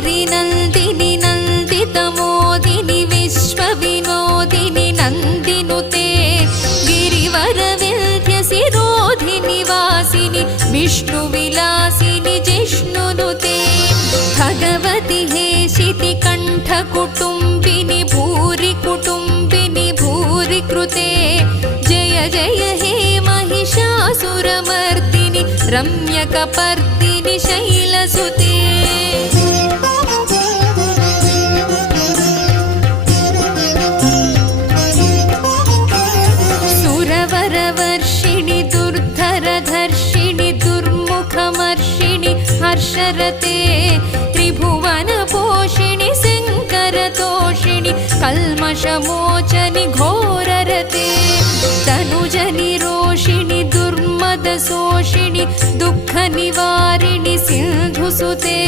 गिरिनन्दिनि नन्दितमोदिनि विश्वविनोदिनि नन्दिनुते गिरिवरविन्ध्यसिरोधिनि वासिनि विष्णुविलासिनि जिष्णुनुते भगवति हेशिति कण्ठकुटुम्बिनि भूरि कुटुम्बिनि भूरि कृते जय जय हे महिषासुरमर्दिनि रम्यकपर्दिनि शैलसुते सुरवरवर्षिणि दुर्धरधर्षिणि दुर्मुखमर्षिणि हर्षरते त्रिभुवनपोषिणि शङ्करतोषिणि कल्मषमोचनि घोररते तनुजनिरोषिणि दुर्मदशोषिणि दुःखनिवारिणि सिन्धुसुते